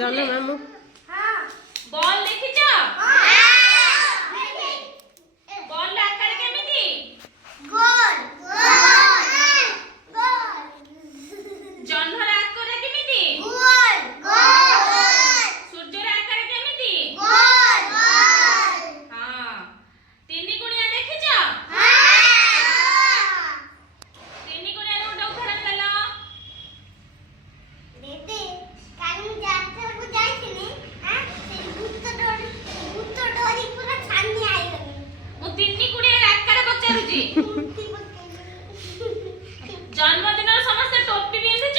जन मामू ball देखिछ ball आकार केमिति गोल जन्हर आकार केमिति गोल सूर्यर आकार केमिति गोल हां तीन गुणिया देखिछ तीन गुणिया रो उदाहरण देला बेटे काली जात्रा को जाइथिनी हां से भूत डोरी पूरा छानी आइलनी मु तीन गुणिया आकार पचारुची जन्मदिन समस्त टोपी पिंधिछ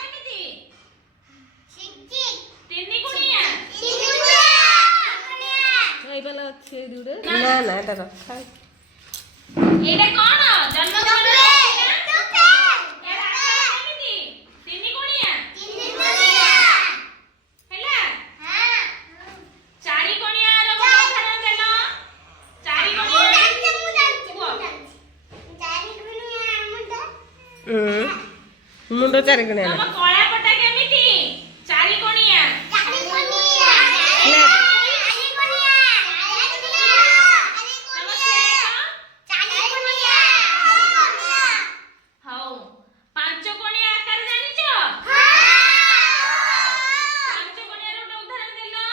केमिति तीन गुणिया এই বেলা আছে দুড়ে না না এটা রখা एटा कोन जन्मदिन मुंडो चारि गुणिया तम कळा पटा केमिति चारि कोणिया तम हाउ पांच कोणिया आकार जानिछ पांच कोणिया रो उदाहरण देलो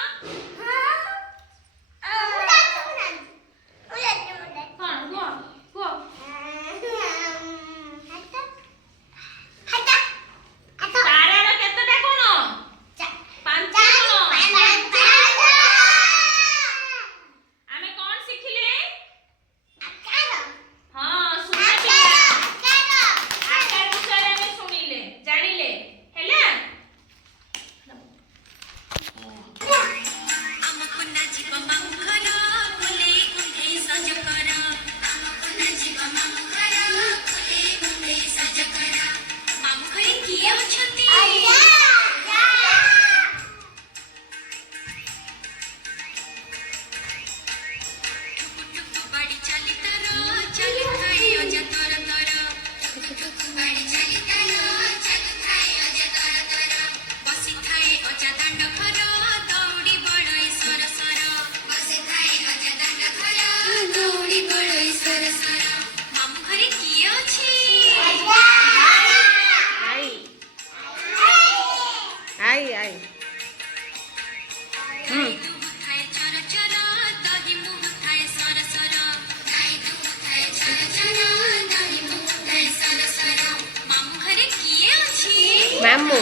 कोन गो तारार केतटा कोण पांच कोण आमे कोन सिखिले हां सुनिले आकार विषय में सुनिले जानिले हैला आई मामू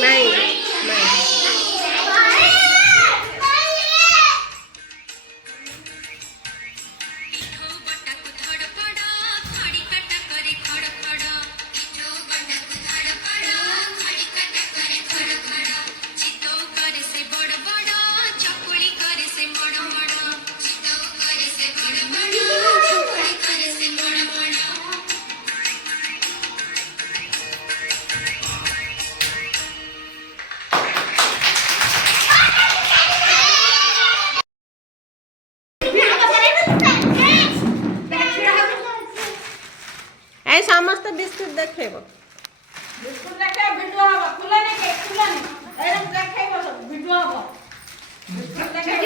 माई ए समस्त बिस्कुट देखेबो बिस्कुट देखे वीडियो हबो खुलने के खुलने एरम देखेबो सब वीडियो हबो बिस्कुट देखे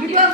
वीडियो